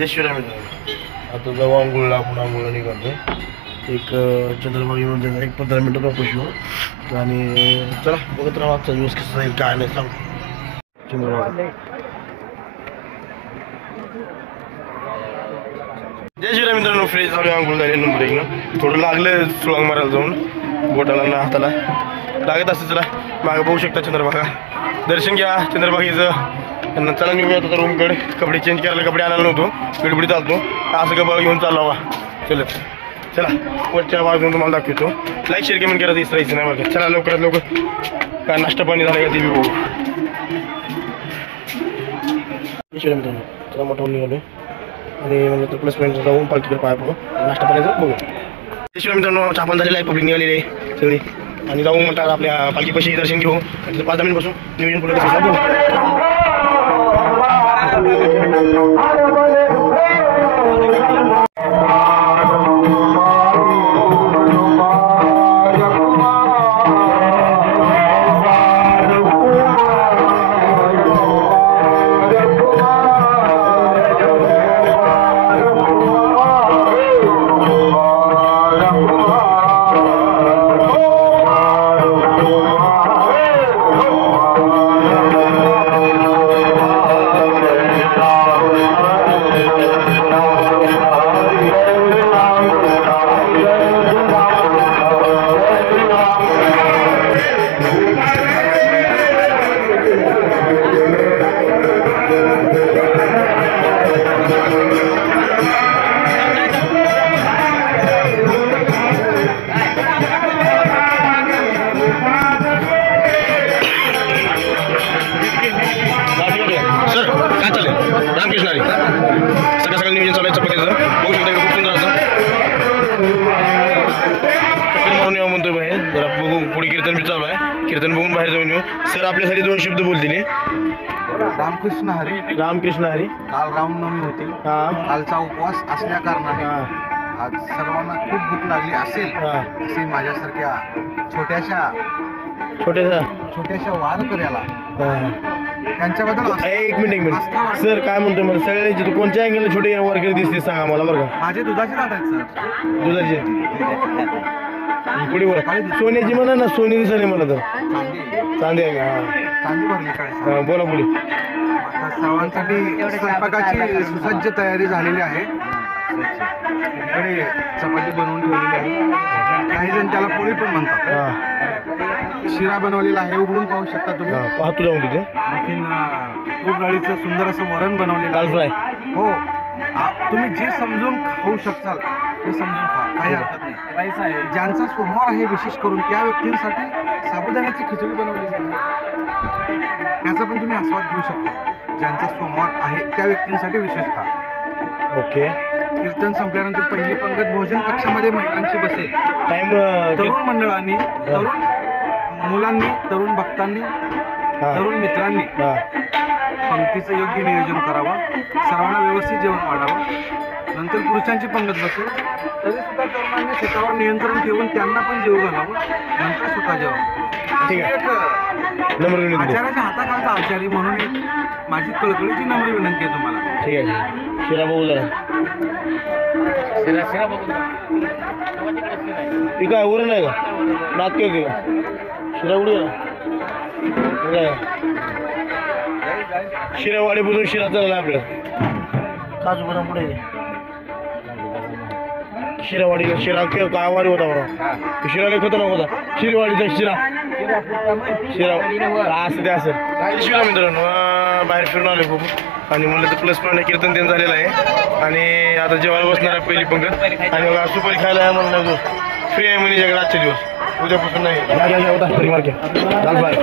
जय श्रीराम मित्रांनो. आता जाऊ आंघोळला, आपण आंघोळला निघालो. एक चंद्रभागी म्हणून एक 15 मिनटं नको शिव आणि चला बघत राहा आजचा दिवस कसा जाईल काय नाही सांग. चंद्रभागा जय श्रीराम मित्रांनो. फ्रेश झालो, आंघोळ झाली नंबर 1 ना. थोडं लागलं सुळंग मारायला जाऊन बोटाला ना हाताला लागत असतं. चला मागं बघू शकता चंद्रभागा. दर्शन घ्या चंद्रभागेचं. चला निघूया आता रूमकडे. कपडे चेंज करायला कपडे आणायला नव्हतो, गडबडी चालतो. असं कपडे घेऊन चाललो बा. चलत चला वरच्या बाजून तुम्हाला दाखवतो. लाईक शेअर कमेंट करा, दिसायचं नाही बघा. चला लवकरात लवकर काय नाश्ता पाणी झालं का ते बी बघू. चला मोठा निघालो आणि म्हणलं तर प्लस पॉईंट जाऊन पालखीकडे पाय बघू, नाश्ता पाण्याचं बघू. त्याशिवाय मित्रांनो चहा झालेलं आहे, पब्लिक निघालेली आहे सगळी. आणि जाऊन म्हणतात आपल्या पालखीपाशी दर्शन घेऊ. 5-10 मिनिट बसून नियोजन पुढे कसं बघू. कीर्तन भी चालू आहे. कीर्तन बघून बाहेर जाऊन येऊ. सर आपल्यासाठी 2 शब्द बोलतील. रामकृष्ण हरी. रामकृष्ण हरी. काल रामनवमी होती. कालचा उपवास असल्या कारणाने आज सर्वांना खूप भूक लागली असेल असे माझ्यासारख्या छोट्याशा वारकऱ्याला त्यांच्याबद्दल एक मिनिट सर काय म्हणतोय मला सगळ्यांची कोणत्या अँगलला छोटे वारकरी दिसते सांगा मला बरं का. माझे दुधाचे दात आहेत सर. दुधाचे पुढे सोन्याची म्हणा ना. सोनी दिसले मला तर. चांदी आहे का. चांदी भरली काय. बोला पुढे. आता सर्वांसाठी स्वयंपाकाची सुसज्ज तयारी झालेली आहे. इकडे चपाती बनवून ठेवलेली आहे. काही जण त्याला पोळी पण म्हणतात. शिरा बनवलेला आहे, उघडून पाहू शकता तुम्ही. पाहतो जाऊन तिथे. आणखीन तूर डाळीचं सुंदर असं वरण बनवलेलं दाल फ्राय. हो तुम्ही जे समजून खाऊ शकाल ते समजून खा, काही हरकत नाही. राईस आहे. ज्यांचा सोमवार आहे विशेष करून त्या व्यक्तींसाठी साबुदाण्याची खिचडी बनवली आहे, त्याचा पण तुम्ही आस्वाद घेऊ शकता. ज्यांचा सोमवार आहे त्या व्यक्तींसाठी विशेषतः. ओके. कीर्तन संपल्यानंतर पहिली पंगत भोजन कक्षामध्ये महिलांची बसेल. टाइम तरुण मंडळांनी, तरुण मुलांनी, तरुण भक्तांनी, तरुण मित्रांनी पंक्तीचं योग्य नियोजन करावं. सर्वांना व्यवस्थित जेवण वाढावं. नंतर पुरुषांची पंगत बसेल. तरी सुद्धा तरुणांनी स्वतःवर नियंत्रण ठेवून त्यांना पण जेवू घालावं. नंतर स्वतः जेवावं. ठीक आहे. आचार्याच्या हाताखालचा आचारी म्हणून एक माझी कळकळीची नम्र विनंती आहे तुम्हाला. ठीक आहे. शिरा बघू जरा. शिरा बघू. ठीक आहे. उरण आहे का नात के का शिरा उडी शिरावाडी बुजून शिरा चालला आपल्याला. काजू बदाम पुढे शिरावाडीला शिरा काय वारी होता बरोबर. शिरा लय खतरनाक होता. शिरवाडीचा शिरा असं ते असं. शिरा मित्रांनो बाहेर फिरून आले खूप आणि म्हणलं तर प्लस पॉईंट कीर्तन त्यांचं झालेलं आहे. आणि आता जेवायला बसणार आहे पहिली पंगत. आणि बघा सुपारी खायला आहे म्हणून फ्री आहे म्हणजे जगात आजचे दिवस. उद्यापासून नाही होता तरी मार्केट दाल फ्राय.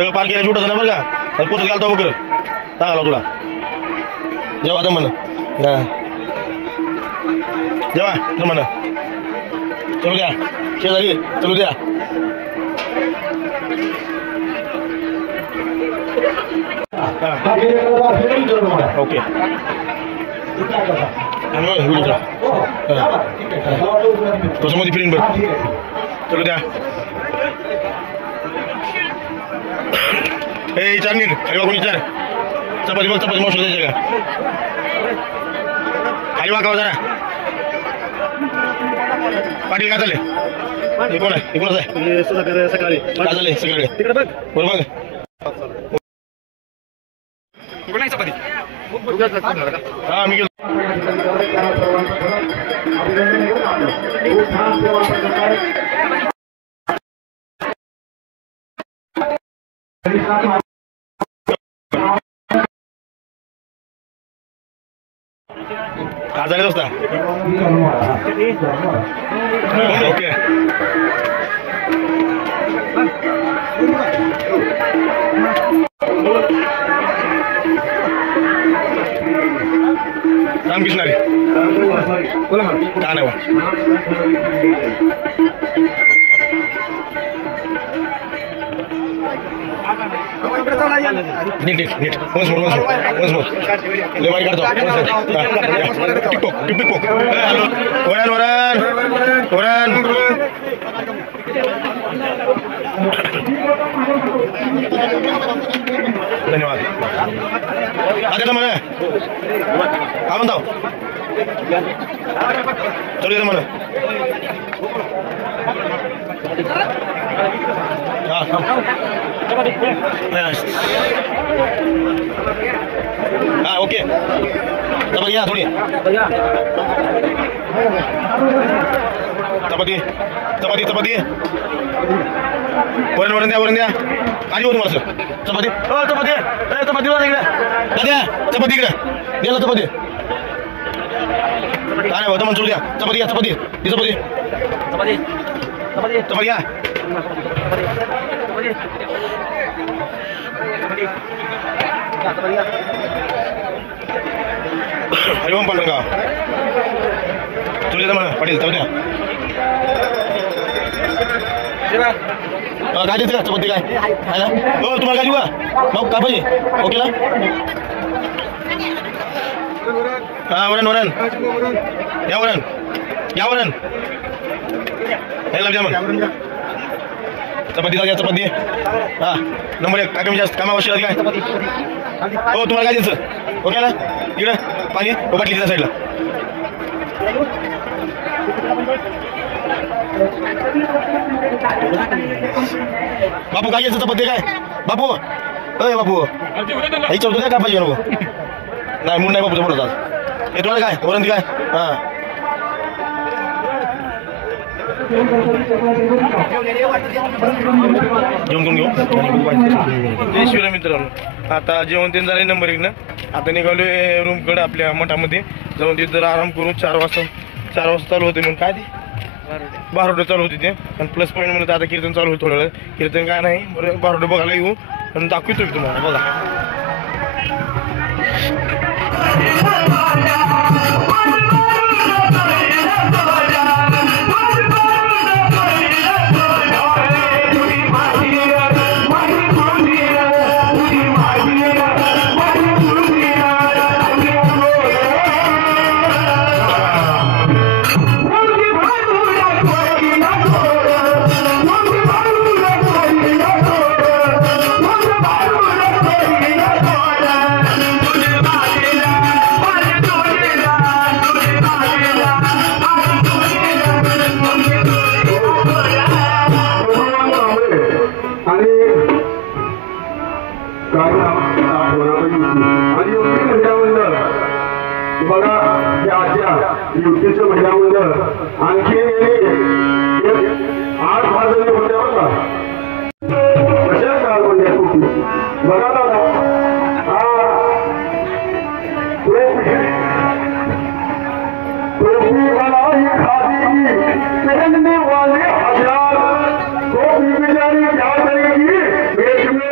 सगळं पार केल्याची उठत ना बरं का तर पोचत घालतो बघ सांगाला तुला जेव्हा तर म्हण जेव्हा तर म्हण चलू द्या शेजारी चलू द्या ओके कसं मध्ये फिरीन बरं चलू द्या हे विचार नीट खाली वागून विचार चपाती बघ चपाती मस्त द्यायचे का खाली वागावं जरा पाटील काय झाले हे कोण आहे हे कोणाच आहे सकाळी काय झाले सकाळी तिकडे बघ बरोबर बघ चपाती हा मी गेलो काय झाले दोस्ता ओके रामकृष्ण रे बोला मग काय नाही नीट नीट नीट वन्स मोर लय बारी काढतो टिकटॉक टिकटॉक हॅलो वरान वरान वरान धन्यवाद आता तर म्हणा काय म्हणतो चलू येतं म्हणा हा ओके चपाती घ्या थोडी चपाती चपाती चपाती वरण द्या आधी होतं मला सर चपाती चपाती चपाती इकडे द्या चपाती इकडे द्या चपाती काय नाही होतं म्हणून द्या चपाती घ्या चपाती ती चपाती चपाती चपाती चपाती घ्या हरिओम पांडुरंगा तुला म्हणा पाटील चौथ्या काय देते का चपाती काय आहे ना हो तुम्हाला काय देऊ का मग काय पाहिजे ओके ना हा वरण या वरण हे जामन चपाती घ्या चपाती हा नंबर 1 काय कमी जास्त कामावश्यक काय हो तुम्हाला काय द्यायचं ओके ना इकडं पाणी बाटली त्या साईडला बापू काय घ्यायचं चपाती काय बापू अय बापू हे चौथं काय पाहिजे नको नाही म्हणून नाही बापूचं बोलत आज हे तुला काय वरण काय हां जेवण करून घेऊ जय शिवराय मित्रांनो आता जेवण तीन झाले नंबर 1 ना आता निघालोय रूमकडे आपल्या मठामध्ये जाऊन तिथं जरा आराम करून 4 वाजता चालू होते म्हणून काय ते बारोडे चालू होते ते आणि प्लस पॉईंट म्हणून आता कीर्तन चालू होतं थोडं वेळ कीर्तन काय नाही बरं बारोडे बघायला येऊ आणि दाखवतो मी तुम्हाला बघा युतीचं महिला मंडळ आणखी 8 भाजले होते बघा कशा काळ म्हणजे बघा दादा टोपी बनाई खादी पहनने वाले हजार तो बीबी जानी क्या करेगी पेट में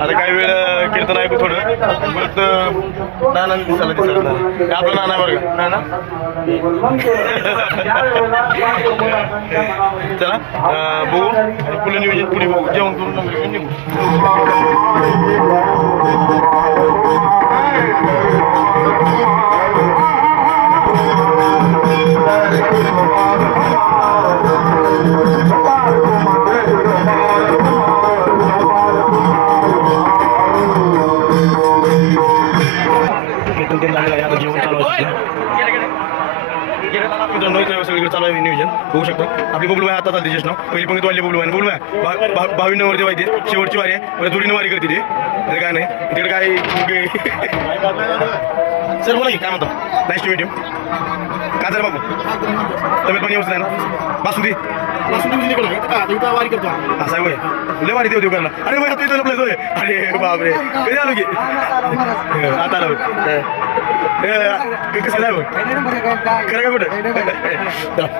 आता काही वेळ कीर्तन ऐकू थोडं परत नाना दिसायला दिसत आपलं नाना बरं का नाना चला बघू आणि पुढे नियोजन पुढे बघू जेवण करून निघू. जेवण चालू मित्रांनो सगळीकडे चालू आहे नियोजन बघू शकतो. आपली बबलू आता चालते जस्ट नाव पहिली पंगत वाढली बबलू आहे बबलू आहे 22 नंबरची वायते शेवटची वारी आहे परत जोडीने वारी करते ते काय नाही तिकडे काय सर बोला की काय म्हणतो नाईस टू मीट यू काय झालं बाबू तब्येत पण व्यवस्थित आहे ना बासुंदी वारी करतो असं आहे लय वारी देव करायला अरे बाई तुझं लपलं होय अरे बापरे कधी आलो की आता आलो कसं नाही खरं का कुठं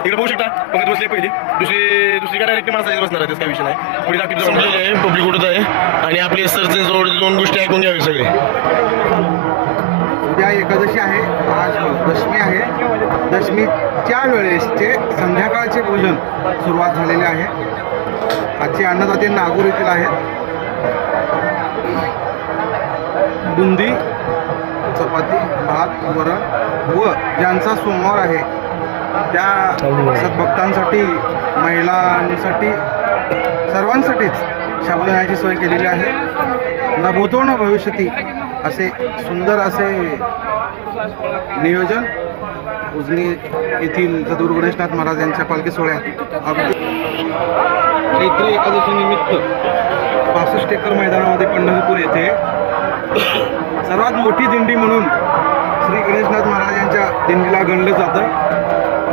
इकडे बघू शकता पंगत बसले पहिली दुसरी काय डायरेक्ट माणसाची बसणार आहे काही विषय नाही पुढे दाखवतो समजलेलं आहे पब्लिक उडत आहे आणि आपले सरचे जवळ 2 गोष्टी ऐकून घ्यावी सगळे. उद्या एकादशी आहे आज दशमी आहे दशमीच्या वेळेसचे संध्याकाळचे भोजन सुरुवात झालेले आहे. आजचे अन्नदाते नागूर येथील आहेत. बुंदी चपाती भात वरण व ज्यांचा सोमवार आहे त्या सद्भक्तांसाठी महिलांसाठी सर्वांसाठीच साबुदाण्याची सोय केलेली आहे. नभूतो न भविष्यती असे सुंदर असे नियोजन उजनी येथील सद्गुरू गणेशनाथ महाराज यांच्या पालखी सोहळ्यात चैत्री एकादशी निमित्त 65 एकर मैदानामध्ये पंढरपूर येथे सर्वात मोठी दिंडी म्हणून श्री गणेशनाथ महाराज यांच्या दिंडीला गणलं जातं.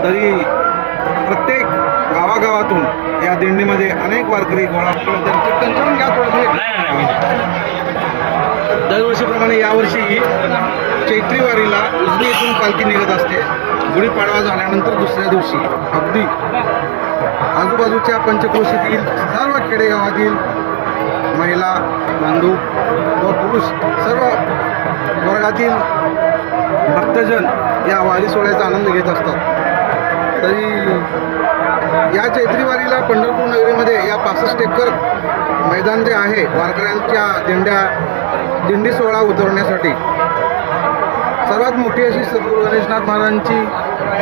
तरी प्रत्येक गावागावातून या दिंडीमध्ये अनेक वारकरी गोळा होतात. त्यांच्याकडून घ्या थोडं. दरवर्षीप्रमाणे यावर्षी चैत्री वारीला उजनी येथून पालखी निघत असते. गुढीपाडवा झाल्यानंतर दुसऱ्या दिवशी अगदी आजूबाजूच्या पंचक्रोशीतील सर्व खेडेगावातील महिला बंधू व पुरुष सर्व वर्गातील भक्तजन या वारी सोहळ्याचा आनंद घेत असतात. तरी या चैत्री वारीला पंढरपूर नगरीमध्ये या 65 एकर मैदान जे आहे वारकऱ्यांच्या दिंडी सोहळा उतरवण्यासाठी सर्वात मोठी अशी सद्गुरू गणेशनाथ महाराजांची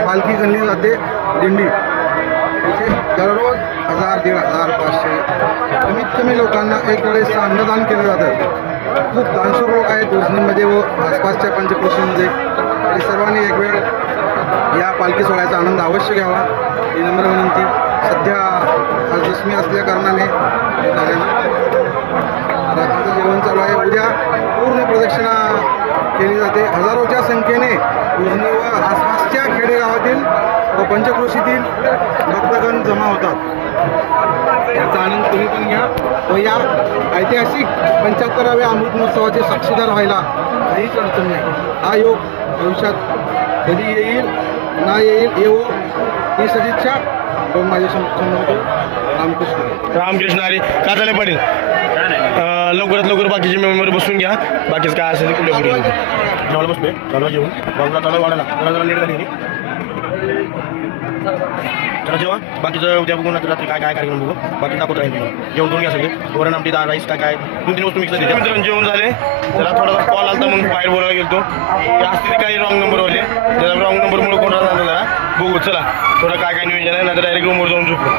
पालखी गणली जाते. दिंडी इथे दररोज 1000, 1500, 500 कमीत कमी लोकांना एक वेळेस अन्नदान केलं जातं. खूप दानशूर लोक आहेत उजनीमध्ये व आसपासच्या पंचक्रोशीमध्ये. आणि सर्वांनी एक वेळ या पालखी सोहळ्याचा आनंद अवश्य घ्यावा ही नम्र विनंती. सध्या आज दशमी असल्या कारणाने रात्रीचं जेवण चालू आहे. उद्या पूर्ण प्रदक्षिणा केली जाते. हजारोच्या संख्येने उजनी व आसपासच्या खेडेगावातील व पंचक्रोशीतील भक्तगण जमा होतात. याचा आनंद तुम्ही पण घ्या व या ऐतिहासिक 75व्या अमृत महोत्सवाचे साक्षीदार व्हायला काहीच अडचण नाही. हा योग भविष्यात कधी येईल ना येईल येवो ही सदिच्छा माझ्या समोर रामकृष्ण हरी. काय झालं पाटील? लवकरात लवकर बाकीचे मेंबर बसून घ्या. बाकीचं काय असेल ते कुठे कुठे जेवायला बसतोय. चालू जेवून बाजूला चालू वाढायला जरा लेट झाली. चला जेव्हा बाकीचं उद्या बघून रात्री काय काय कार्यक्रम बघू. बाकी दाखवत राहील तुम्हाला. जेवण करून घ्या सगळे. वरण आमटी डाळ राईस काय 2-3 वस्तू मिक्स झाली. मित्रांनो जेवण झाले. जरा थोडासा कॉल आला म्हणून बाहेर बोलायला गेलो. असते काही रॉंग नंबर वाले. त्याला रॉंग नंबरमुळे कोण राहणार जरा बघू. चला थोडं काय काय नियोजन आहे ना तर डायरेक्ट रूमवर जाऊन झोपू.